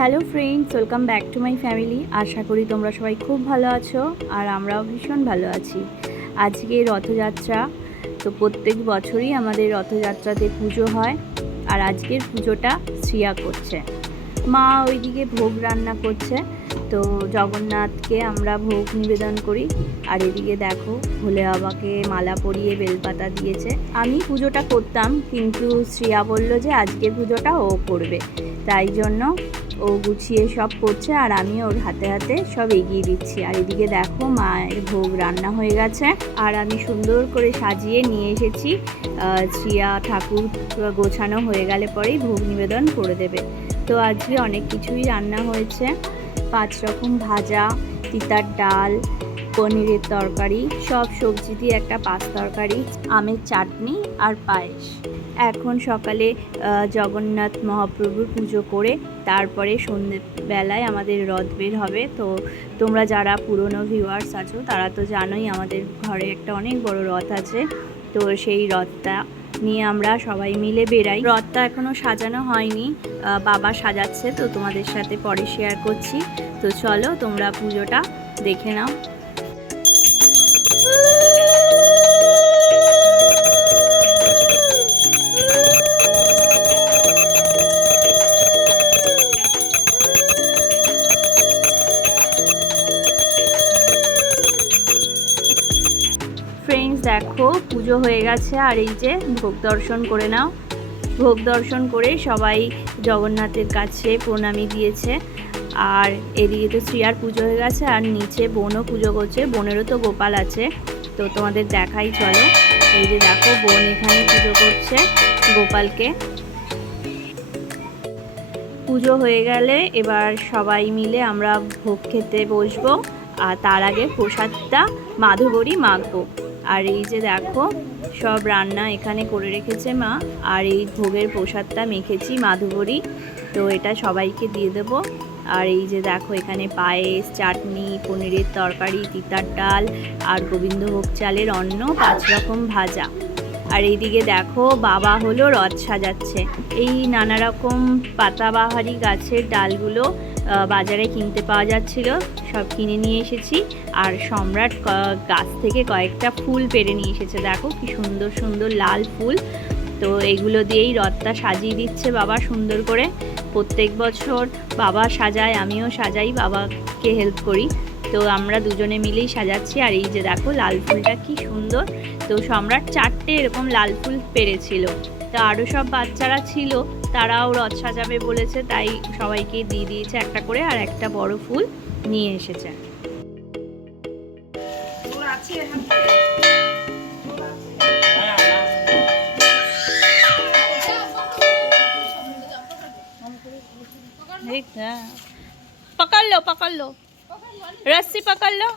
Hello friends, welcome back to my family. আশা করি তোমরা সবাই খুব ভালো আছো আর আমরাও ভীষণ ভালো আছি। আজকে রথযাত্রা, তো প্রত্যেক বছরই আমাদের রথযাত্রাতে পুজো হয় আর আজকের পুজোটা শ্রিয়া করছে। মা ওইদিকে ভোগ রান্না করছে, তো জগন্নাথকে আমরা ভোগ নিবেদন করি। আর এদিকে দেখো, ভোলে বাবাকে মালা পরিয়ে বেলপাতা দিয়েছে। আমি পুজোটা করতাম, কিন্তু শ্রিয়া বলল যে আজকের পুজোটা ও করবে। তাই জন্য ও গুছিয়ে সব করছে আর আমি ওর হাতে হাতে সব এগিয়ে দিচ্ছি। আর এদিকে দেখো মায়ের ভোগ রান্না হয়ে গেছে। আর আমি সুন্দর করে সাজিয়ে নিয়ে এসেছি। শ্রিয়া ঠাকুর গোছানো হয়ে গেলে পরেই ভোগ নিবেদন করে দেবে। তো আজকে অনেক কিছুই রান্না হয়েছে। পাঁচ রকম ভাজা, তিতার ডাল, পনিরের তরকারি, সব সবজি দিয়ে একটা পাঁচ তরকারি, আমের চাটনি আর পায়েস। এখন সকালে জগন্নাথ মহাপ্রভুর পুজো করে তারপরে সন্ধেবেলায় আমাদের রথ বের হবে। তো তোমরা যারা পুরনো ভিউয়ার্স আছো, তারা তো জানোই আমাদের ঘরে একটা অনেক বড় রথ আছে। তো সেই রথটা নিয়ে আমরা সবাই মিলে বেরাই রথটা এখনও সাজানো হয়নি বাবা সাজাচ্ছে, তো তোমাদের সাথে পরে শেয়ার করছি। তো চলো তোমরা পুজোটা দেখে নাও। দেখো, পুজো হয়ে গেছে, আর এই যে ভোগ দর্শন করে নাও। ভোগ দর্শন করে সবাই জগন্নাথের কাছে প্রণামী দিয়েছে। আর এদিকে তো শ্রিয়ার পুজো হয়ে গেছে, আর নিচে বোনও পুজো করছে, বোনেরও তো গোপাল আছে। তো তোমাদের দেখাই, চলো। এই যে দেখো, বোন এখানে পুজো করছে গোপালকে। পুজো হয়ে গেলে এবার সবাই মিলে আমরা ভোগ খেতে বসবো, আর তার আগে প্রসাদটা মাধুবরী মাখবো। আর এই যে দেখো, সব রান্না এখানে করে রেখেছে মা। আর এই ভোগের প্রসাদটা মেখেছি মাধুবরী। তো এটা সবাইকে দিয়ে দেবো। আর এই যে দেখো, এখানে পায়েস, চাটনি, পনিরের তরকারি, তিতার ডাল আর গোবিন্দভোগ চালের অন্ন, পাঁচ রকম ভাজা। আর এইদিকে দেখো, বাবা হলো রথ সাজাচ্ছে। এই নানা রকম পাতাবাহারি গাছের ডালগুলো বাজারে কিনতে পাওয়া যাচ্ছিল, সব কিনে নিয়ে এসেছি। আর সম্রাট গাছ থেকে কয়েকটা ফুল পেরে নিয়ে এসেছে। দেখো কি সুন্দর সুন্দর লাল ফুল। তো এগুলো দিয়েই রথটা সাজিয়ে দিচ্ছে বাবা সুন্দর করে। প্রত্যেক বছর বাবা সাজায়, আমিও সাজাই, বাবাকে হেল্প করি। তো আমরা দুজনে মিলেই সাজাচ্ছি। আর এই যে দেখো লাল ফুলটা কি সুন্দর। তো সম্রাট চারটে এরকম লাল ফুল পেরেছিল। তো আরও সব বাচ্চারা ছিল। তারাও রথ সাজাবে বলেছে তাই সবাইকে দিয়ে দিয়েছে একটা করে আর একটা বড় ফুল নিয়ে এসেছে पकड़ लो पकड़ लो रस्सी पकड़ लो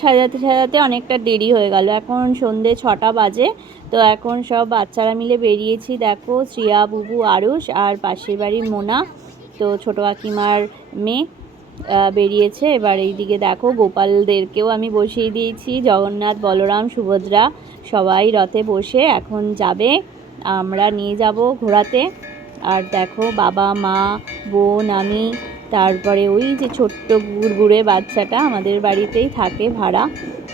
সাজাতে সাজাতে অনেকটা দেরি হয়ে গেল। এখন সন্ধে ছটা বাজে। তো এখন সব বাচ্চারা মিলে বেরিয়েছি। দেখো, শ্রিয়া, বুবু, আরুষ আর পাশের বাড়ির মোনা। তো ছোটো কাকিমার মেয়ে বেরিয়েছে। এবার এইদিকে দেখো, গোপালদেরকেও আমি বসিয়ে দিয়েছি। জগন্নাথ, বলরাম, সুভদ্রা সবাই রথে বসে এখন যাবে। আমরা নিয়ে যাব ঘোরাতে আর দেখো, বাবা, মা, বোন, আমি তারপরে ওই যে ছোট্ট গুড়গুড়ে বাচ্চাটা আমাদের বাড়িতেই থাকে ভাড়া।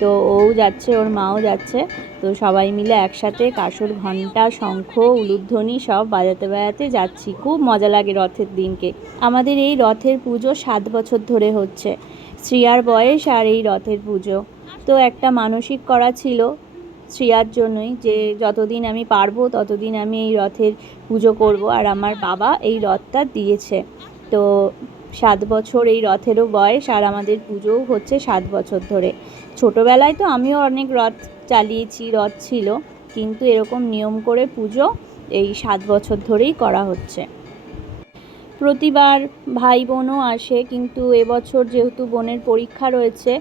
তো ও যাচ্ছে, ওর মাও যাচ্ছে। তো সবাই মিলে একসাথে কাসর ঘণ্টা শঙ্খ, উলুধ্বনি সব বাজাতে বাজাতে যাচ্ছি। খুব মজা লাগে রথের দিনকে। আমাদের এই রথের পুজো সাত বছর ধরে হচ্ছে। শ্রিয়ার বয়স আর এই রথের পুজো। তো একটা মানসিক করা ছিল শ্রিয়ার জন্যই যে যতদিন আমি পারব ততদিন আমি এই রথের পুজো করব। আর আমার বাবা এই রথটা দিয়েছে। তো সাত বছর এই রথেরও বয়স আর আমাদের পুজোও হচ্ছে সাত বছর ধরে। ছোটোবেলায় তো আমিও অনেক রথ চালিয়েছি, রথ ছিল, কিন্তু এরকম নিয়ম করে পুজো এই সাত বছর ধরেই করা হচ্ছে। প্রতিবার ভাই বোনও আসে, কিন্তু এবছর যেহেতু বোনের পরীক্ষা রয়েছে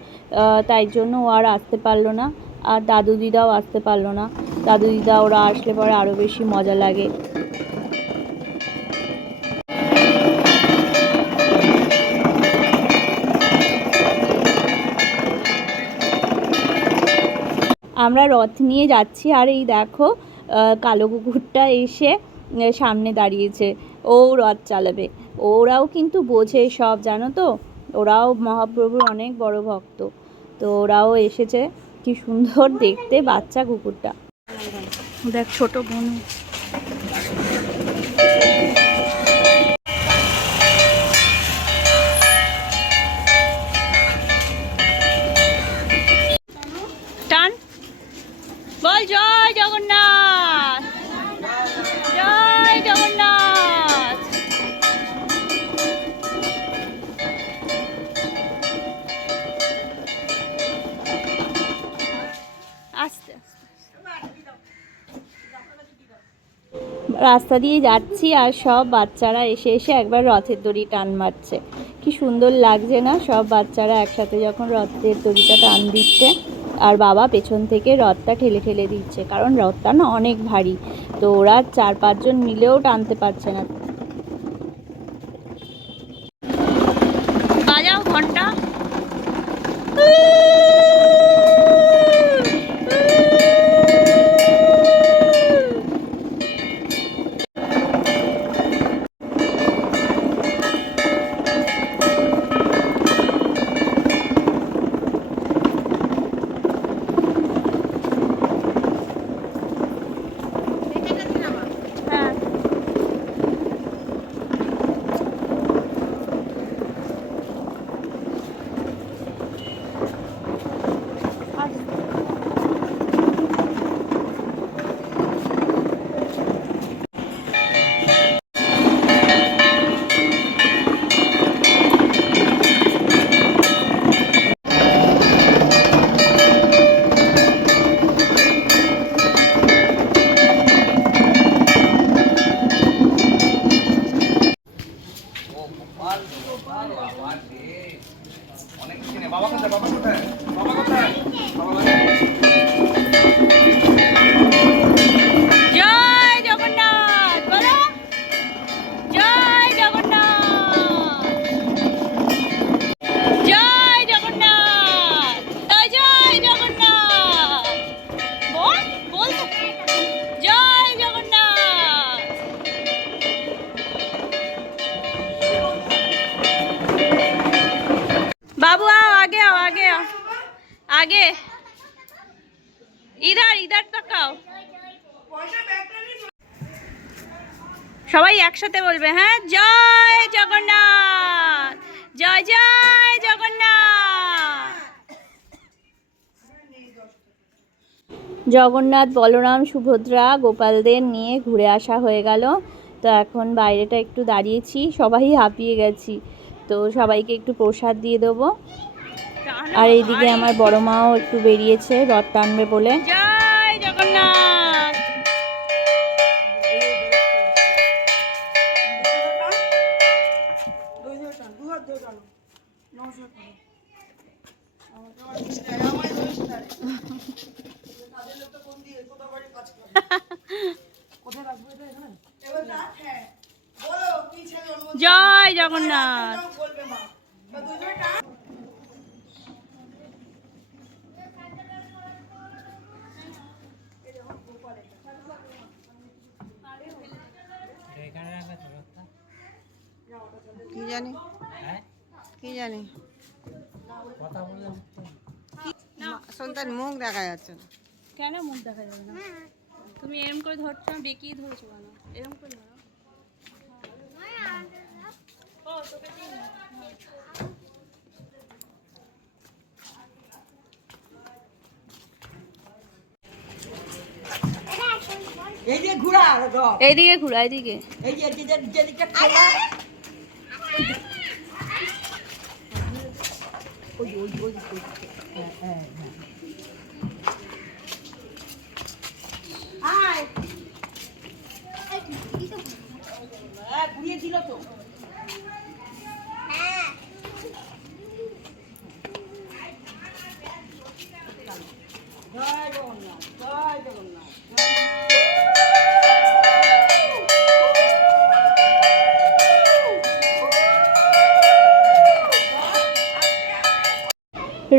তাই জন্য ও আর আসতে পারল না। আর দাদু দিদাও আসতে পারল না। দাদু দিদা, ওরা আসলে পরে আরও বেশি মজা লাগে। আমরা রথ নিয়ে যাচ্ছি আর এই দেখো কালো কুকুরটা এসে সামনে দাঁড়িয়েছে। ও রথ চালাবে। ওরাও কিন্তু বোঝে সব, জানো তো? ওরাও মহাপ্রভুর অনেক বড় ভক্ত। তো ওরাও এসেছে। কি সুন্দর দেখতে বাচ্চা কুকুরটা। দেখ, ছোট বোন। জয় জগন্নাথ। জয় জগন্নাথ। আস্তে রাস্তা দিয়ে যাচ্ছি আর সব বাচ্চারা এসে এসে একবার রথের দড়ি টান মারছে। কি সুন্দর লাগছে না? সব বাচ্চারা একসাথে যখন রথের দড়িটা টান দিচ্ছে। আর বাবা পেছন থেকে রথটা ঠেলে ঠেলে দিচ্ছে, কারণ রথটা না অনেক ভারী। তো ওরা চার পাঁচজন মিলেও টানতে পারছে না। সবাই একসাথে বলবে হ্যাঁ জয় জগন্নাথ, জয় জয় জগন্নাথ। জগন্নাথ, বলরাম, সুভদ্রা, গোপালদের নিয়ে ঘুরে আসা হয়ে গেল। তো এখন বাইরেটা একটু দাঁড়িয়েছি, সবাই হাঁপিয়ে গেছি। তো সবাইকে একটু প্রসাদ দিয়ে দেবো। আর এইদিকে আমার বড় মাও একটু বেরিয়েছে, রথ টানবে বলে। জয় জগন্নাথ। জয় জগন্নাথ। কি জানি? কি জানি? সন্তান মুখ দেখা যাচ্ছে না। কেন মুখ দেখা যাবে না? তুমি এরম করে ধরছো বেঁকিয়ে ধরেছো কেন? এরম করে ধরো ও, তোকে দিই না। এই যে ঘোড়া এইদিকে ঘুরা এইদিকে এই যে যে- যেদিকটা খোলা ওই ওই ওই ওই। হ্যাঁ, হ্যাঁ, হ্যাঁ। আয়। হ্যাঁ, ঘুরিয়ে দিল তো জয় জগন্নাথ জয় জগন্নাথ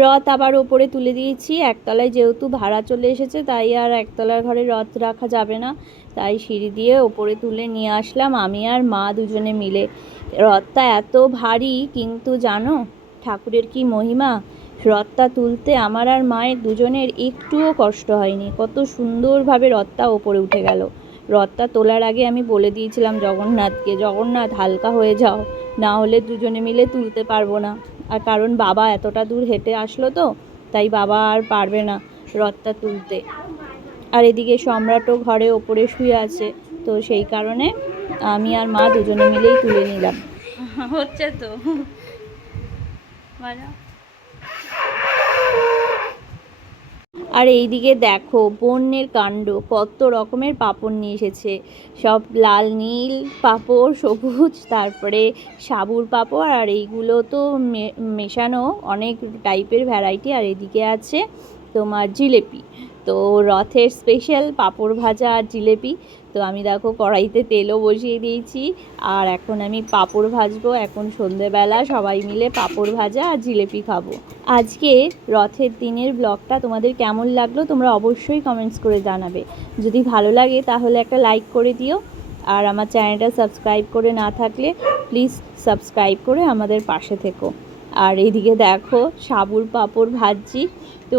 রথ আবার ওপরে তুলে দিয়েছি। একতলায় যেহেতু ভাড়া চলে এসেছে, তাই আর একতলার ঘরে রথ রাখা যাবে না। তাই সিঁড়ি দিয়ে ওপরে তুলে নিয়ে আসলাম। আমি আর মা দুজনে মিলে। রথটা এত ভারী, কিন্তু জানো, ঠাকুরের কি মহিমা? রথটা তুলতে আমার আর মায়ের দুজনের একটুও কষ্ট হয়নি। কত সুন্দরভাবে রথটা ওপরে উঠে গেল। রথটা তোলার আগে আমি বলে দিয়েছিলাম জগন্নাথকে, জগন্নাথ, হালকা হয়ে যাও। না হলে দুজনে মিলে তুলতে পারব না। আর কারণ বাবা এতটা দূর হেঁটে আসলো তো, তাই বাবা আর পারবে না রথটা তুলতে। আর এদিকে সম্রাটও ঘরে ওপরে শুয়ে আছে, তো সেই কারণে আমি আর মা দুজনে মিলেই তুলে নিলাম। হচ্ছে তো। আর এইদিকে দেখো, বন্যের কাণ্ড, কত রকমের পাপড় নিয়ে এসেছে। সব লাল, নীল পাপড়, সবুজ, তারপরে সাবুর পাপড়, আর এইগুলো তো মেশানো অনেক টাইপের ভ্যারাইটি আর এদিকে আছে। তোমার জিলেপি। তো রথের স্পেশাল পাঁপড় ভাজা আর জিলেপি। তো আমি দেখো কড়াইতে তেলও বসিয়ে দিয়েছি। আর এখন আমি পাঁপড় ভাজবো। এখন সন্ধেবেলা সবাই মিলে পাঁপড় ভাজা আর জিলেপি খাব। আজকে রথের দিনের ব্লগটা তোমাদের কেমন লাগল তোমরা অবশ্যই কমেন্টস করে জানাবে। যদি ভালো লাগে তাহলে একটা লাইক করে দিও। আর আমার চ্যানেলটা সাবস্ক্রাইব করে না থাকলে প্লিজ সাবস্ক্রাইব করে আমাদের পাশে থেকো। আর এইদিকে দেখো সাবুর পাঁপড় ভাজছি। তো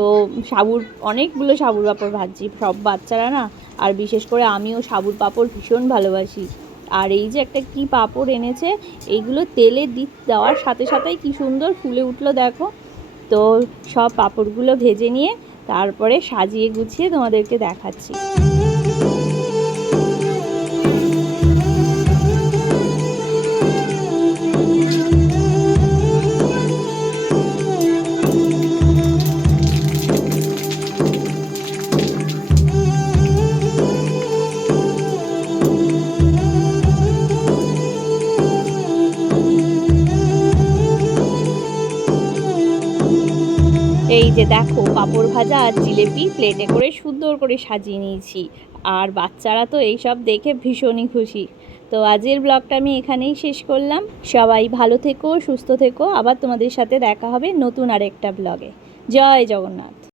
সাবুর, অনেকগুলো সাবুর পাঁপড় ভাজছি, সব বাচ্চারা না? আর বিশেষ করে আমিও সাবুর পাঁপড় ভীষণ ভালোবাসি। আর এই যে একটা কি পাঁপড় এনেছে, এইগুলো তেলে দি, দেওয়ার সাথে সাথেই কি সুন্দর ফুলে উঠল দেখো। তো সব পাঁপড়গুলো ভেজে নিয়ে তারপরে সাজিয়ে গুছিয়ে তোমাদেরকে দেখাচ্ছি। এই যে দেখো, পাঁপড় ভাজা আর জিলেপি প্লেটে করে সুন্দর করে সাজিয়ে নিয়েছি। আর বাচ্চারা তো এইসব দেখে ভীষণই খুশি। তো আজের ব্লগটা আমি এখানেই শেষ করলাম। সবাই ভালো থেকো, সুস্থ থেকো। আবার তোমাদের সাথে দেখা হবে নতুন আরেকটা ব্লগে জয় জগন্নাথ।